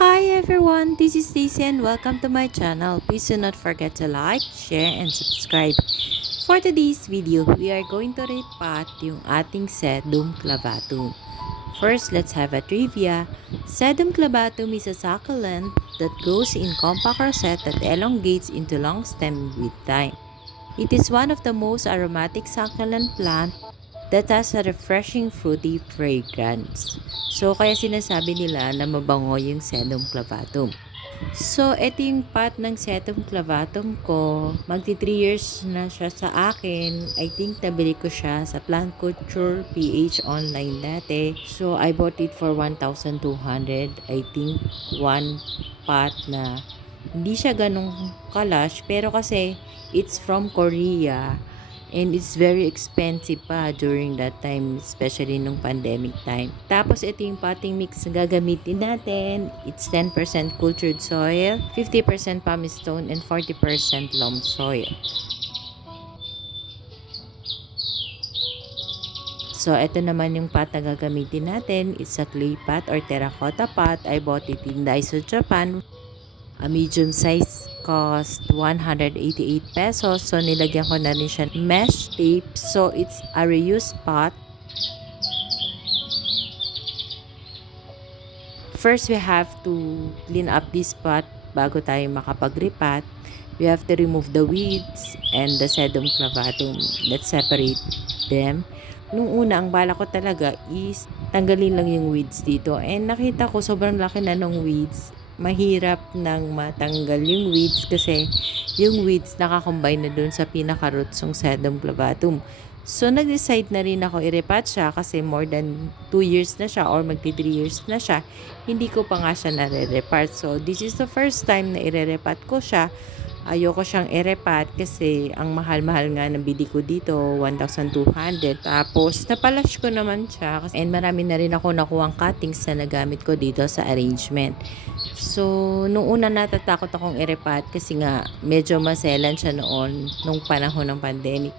Hi everyone, this is Daisy and welcome to my channel. Please do not forget to like, share, and subscribe. For today's video, we are going to repat yung ating sedum clavatum. First, let's have a trivia. Sedum clavatum is a succulent that grows in compact rosette that elongates into long stem with time. It is one of the most aromatic succulent plant that has a refreshing fruity fragrance. So, kaya sinasabi nila na mabango yung sedum clavatum. So, ito yung pot ng sedum clavatum ko. Magti 3 years na siya sa akin. I think nabili ko siya sa Plant Culture PH online dati. So, I bought it for 1,200. I think one pot na hindi siya ganong kalash. Pero kasi, it's from Korea. And it's very expensive pa during that time, especially nung pandemic time. Tapos ito yung potting mix na gagamitin natin. It's 10% cultured soil, 50% pumice stone, and 40% loam soil. So, ito naman yung pot na gagamitin natin. It's a clay pot or terracotta pot. I bought it in Daiso, Japan. A medium size cost 188 pesos. So, nilagyan ko na rin siya mesh tape. So, it's a reused pot. First, we have to clean up this pot bago tayo makapag-repat. We have to remove the weeds and the sedum clavatum. Let's separate them. Nung una, ang bala ko talaga is tanggalin lang yung weeds dito. And nakita ko sobrang laki na ng weeds. Mahirap nang matanggal yung weeds kasi yung weeds nakakombine na dun sa pinaka-roots ng sedum clavatum. So, nag-decide na rin ako i-repat siya kasi more than 2 years na siya or magti 3 years na siya. Hindi ko pa nga siya nare-repat. So, this is the first time na i-repat ko siya. Ayoko siyang i-repat kasi ang mahal-mahal nga ng bili ko dito, 1,200. Tapos, napalash ko naman siya. And marami na rin ako nakuhang cuttings na nagamit ko dito sa arrangement. So, nung una natatakot akong i-repat kasi nga medyo maselan siya noon nung panahon ng pandemic.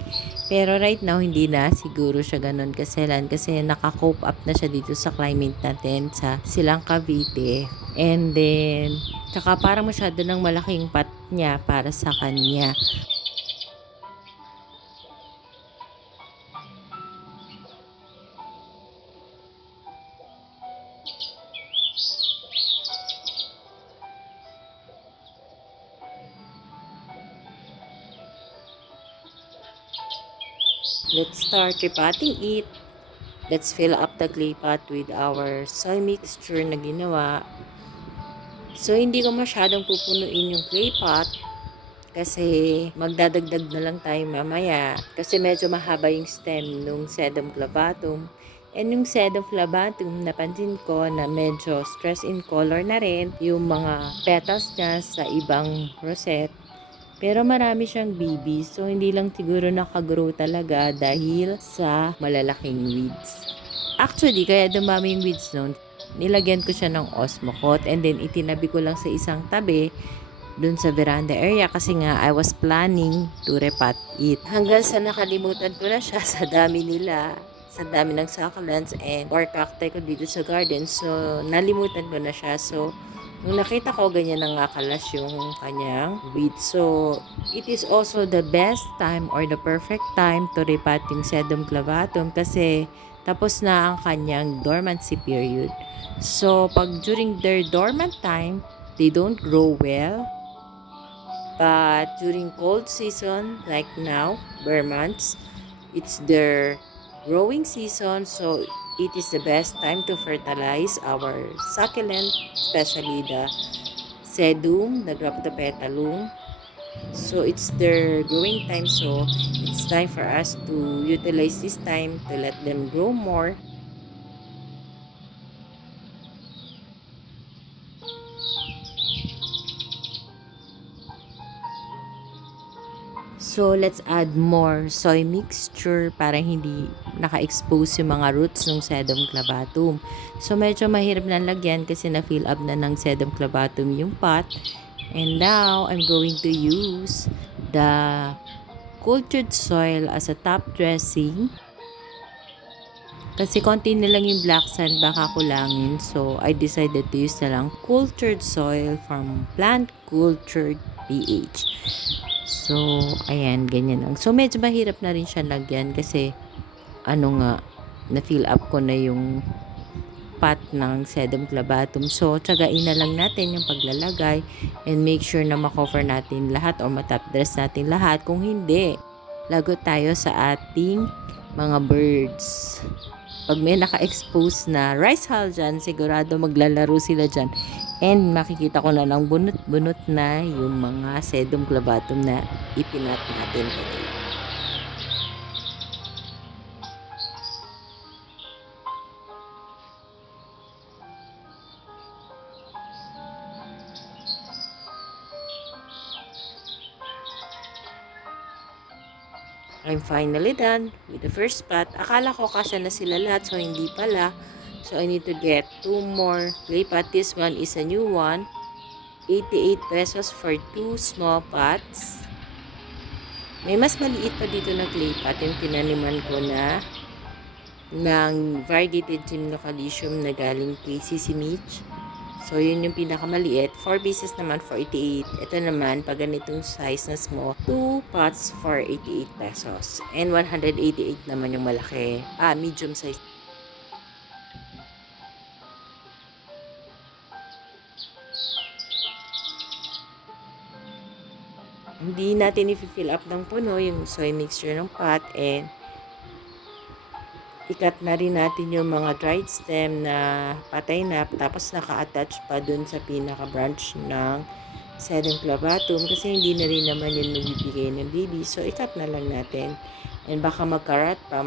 Pero right now, hindi na siguro siya ganun kaselan kasi naka-cope up na siya dito sa climate natin sa Silang Cavite. And then, tsaka parang masyado ng malaking pot niya para sa kanya. Let's start repotting it. Let's fill up the clay pot with our soil mixture na ginawa. So, hindi ko masyadong pupunuin yung clay pot kasi magdadagdag na lang tayo mamaya. Kasi medyo mahaba yung stem nung sedum clavatum. And yung sedum clavatum, napansin ko na medyo stress in color na rin yung mga petals niya sa ibang rosette. Pero marami siyang BB, so hindi lang siguro nakagrow talaga dahil sa malalaking weeds. Actually, kaya dumami yung weeds noon, nilagyan ko siya ng Osmocote and then itinabi ko lang sa isang tabi dun sa veranda area kasi nga I was planning to repat it. Hanggang sa nakalimutan ko na siya sa dami nila, sa dami ng succulents and or cacti ko dito sa garden. So, nalimutan ko na siya. So, nung nakita ko, ganyan na nga kalas yung kanyang weed. So, it is also the best time or the perfect time to repat yung sedum clavatum kasi tapos na ang kanyang dormancy period. So, pag during their dormant time, they don't grow well. But during cold season, like now, bare months, it's their growing season. So, it is the best time to fertilize our succulent, especially the sedum, the Graptopetalum. So, it's their growing time. So, it's time for us to utilize this time to let them grow more. So, let's add more soy mixture para hindi naka-expose yung mga roots ng sedum clavatum. So, medyo mahirap na lagyan kasi na-fill up na ng sedum clavatum yung pot. And now, I'm going to use the cultured soil as a top dressing. Kasi konti na lang yung black sand, baka kulangin. So, I decided to use na lang cultured soil from plant cultured PH. So, ayan, ganyan lang. So, medyo mahirap na rin siya lagyan kasi, na-fill up ko na yung pot ng sedum clavatum. So, tsagain na lang natin yung paglalagay and make sure na makover natin lahat or matop dress natin lahat. Kung hindi, lagot tayo sa ating mga birds. Pag may naka-expose na rice hull dyan, sigurado maglalaro sila dyan. And makikita ko na lang bunot-bunot na yung mga sedum clavatum na ipinat natin today. I'm finally done with the first pot. Akala ko kasya na sila lahat, so hindi pala. So I need to get 2 more clay pot. This one is a new one. 88 pesos for 2 small pots. May mas maliit pa dito na clay pot yung tinaniman ko na ng variegated gymnocalcium na galing kay Sisi Mitch. So, yun yung pinakamaliit. 4 pieces naman for 88. Ito naman, pag ganitong size na small, 2 pots for 88 pesos. And 188 naman yung malaki. Medium size. Hindi natin i-fill up ng puno yung soy mixture ng pot and ikat na rin natin yung mga dried stem na patay na tapos naka-attach pa dun sa pinaka-branch ng sedum clavatum kasi hindi na rin naman yun magbibigay ng baby. So, ikat na lang natin. And baka magkarat pa.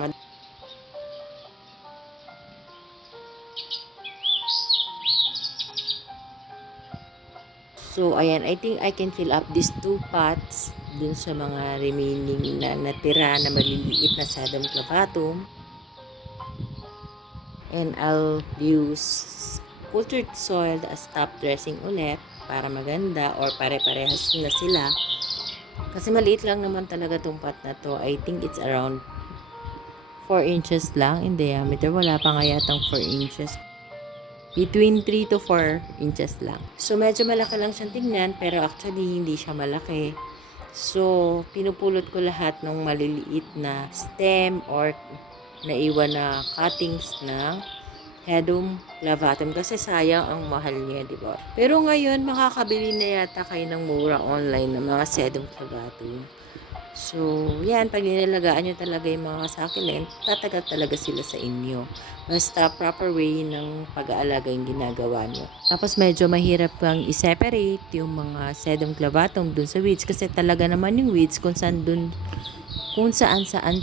So, ayan. I think I can fill up these 2 pots dun sa mga remaining na natira na maliliit na sedum clavatum. And I'll use cultured soil as top dressing ulit para maganda or pare-parehas na sila. Kasi maliit lang naman talaga tong pot na to. I think it's around 4 inches lang in diameter. Wala pa nga yatang 4 inches. Between 3 to 4 inches lang. So, medyo malaki lang siyang tingnan pero actually hindi siya malaki. So, pinupulot ko lahat ng maliliit na stem or naiwan na cuttings ng sedum clavatum kasi sayang ang mahal niya, di ba? Pero ngayon, makakabili na yata kayo ng mura online ng mga sedum clavatum. So, yan, pag nilalagaan nyo talaga yung mga succulent, tatagal talaga sila sa inyo. Basta proper way ng pag-aalaga yung ginagawa nyo. Tapos medyo mahirap pang i-separate yung mga sedum clavatum dun sa weeds kasi talaga naman yung weeds kung saan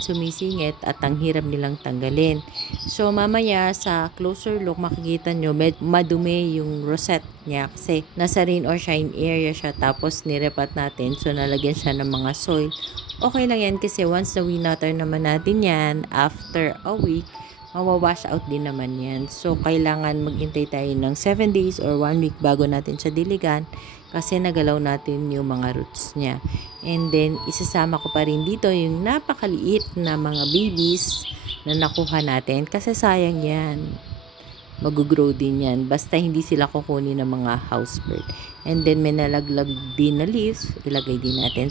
sumisingit at ang hirap nilang tanggalin. So, mamaya sa closer look, makikita nyo madumi yung rosette niya kasi nasa rain or shine area siya tapos nirepat natin. So, nalagyan siya ng mga soil. Okay lang yan kasi once na winater naman natin yan, after a week, mawawash out din naman yan. So, kailangan maghintay tayo ng 7 days or 1 week bago natin siya diligan kasi nagalaw natin yung mga roots niya. And then, isasama ko pa rin dito yung napakaliit na mga babies na nakuha natin kasi sayang yan. Mag-grow din yan. Basta hindi sila kukunin ng mga house bird. And then, may nalaglag din na leaves. Ilagay din natin.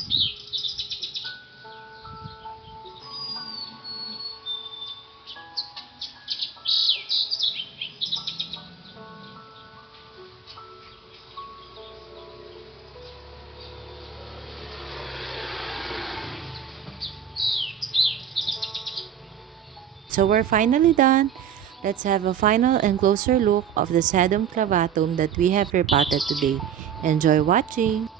So we're finally done. Let's have a final and closer look of the sedum clavatum that we have repotted today. Enjoy watching!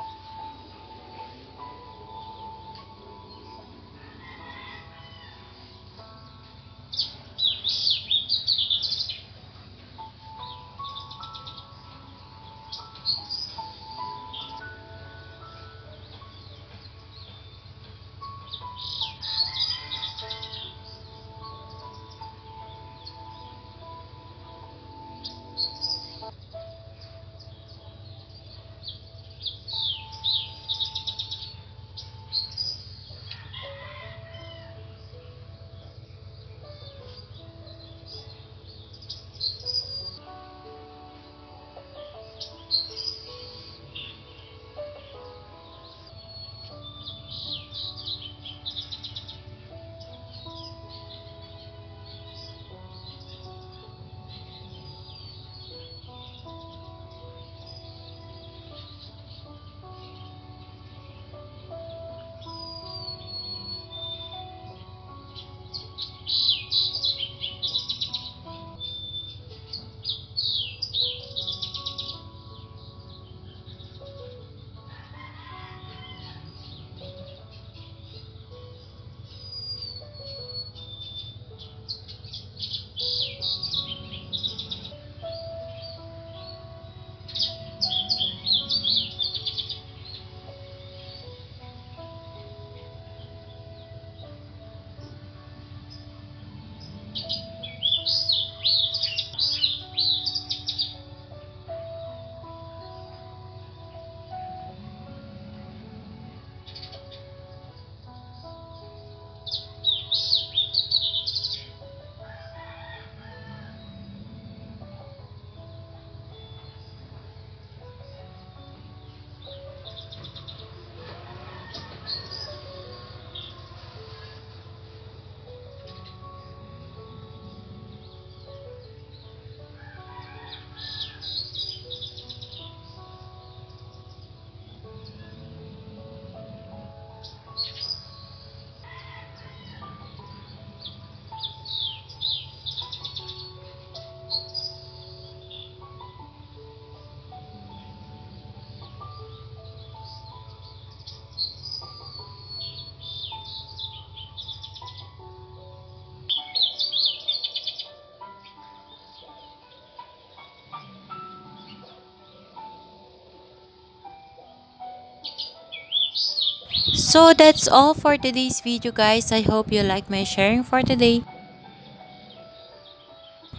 So that's all for today's video, guys. I hope you like my sharing for today.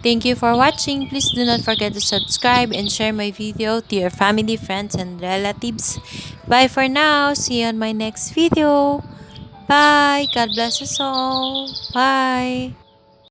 Thank you for watching. Please do not forget to subscribe and share my video to your family, friends, and relatives. Bye for now. See you on my next video. Bye. God bless us all. Bye.